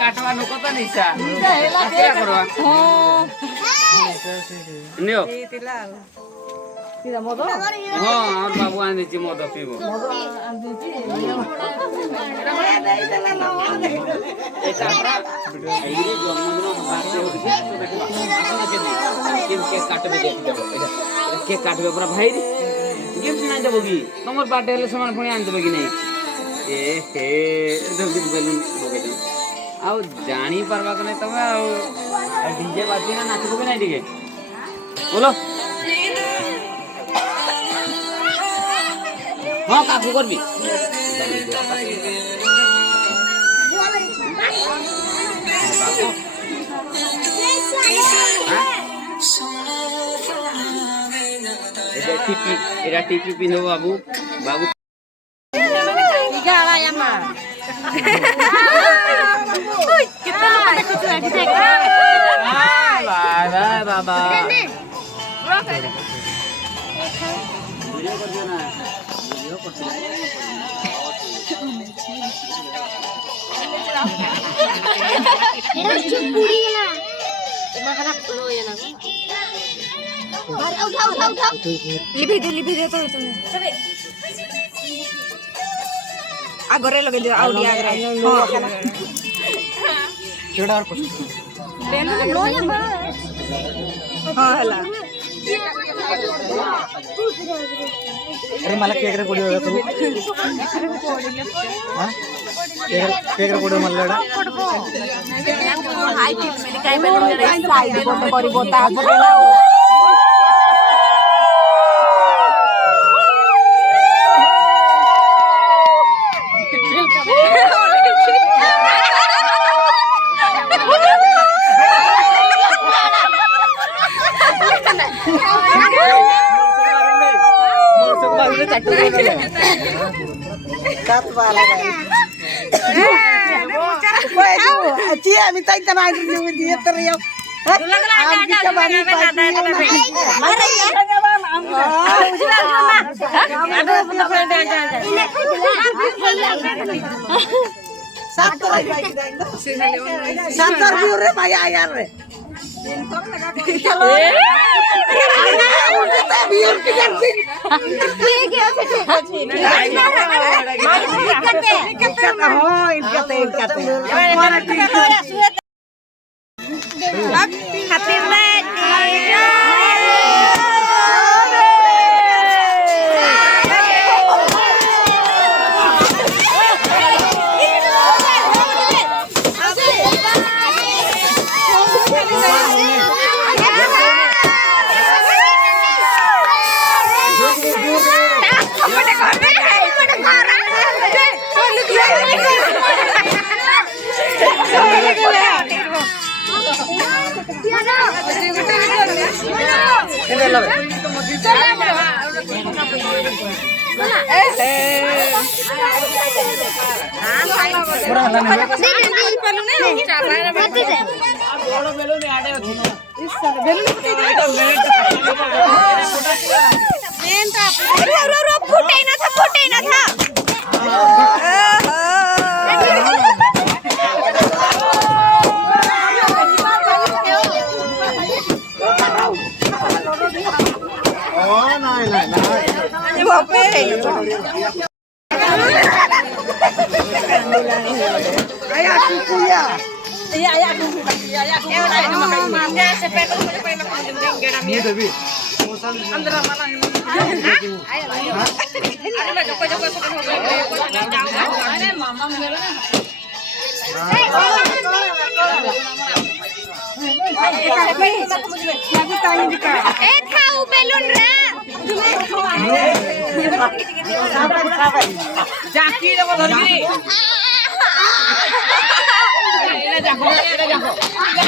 काटवा नको तो निशा क्या करवा नियो हाँ और बाबू आने ची मद पीबो केक काटबे पूरा भाई गिफ्ट ना देबो की तमर बर्थडे हेले समान पुणी आन देबो की नहीं ए हे दो बेलून बोके दे आउ जानी परवा को नहीं तमे आउ डीजे बाजी ना नाच को भी नहीं दिखे बोलो हाँ काकू कर भी एरा टीपी पिनो बाबू बाबू Tiga ya mah. Kita lupa ikut lagi deh. lah बाबा Lebih deh tuh. Agore lagi dia audio agora. केड़ा और कुछ लो या हां हला अरे मला केक रे पडियो तू हां केक रे पडियो मला एडा हाई टिप्स में काय बेलून साइड बोट करी बोता आजला minta ikan aja juga dia teriak. Santar biure maya ayar re. बियर की करती ठीक है हां इनका हैप्पी फुटे ना था ayah kuku ya iya ayah kuku ayah kuku ya sepeda ini tapi andra malang ada joko-joko mama थाऊ बेलून रे जाकी रे धरबी एला जाको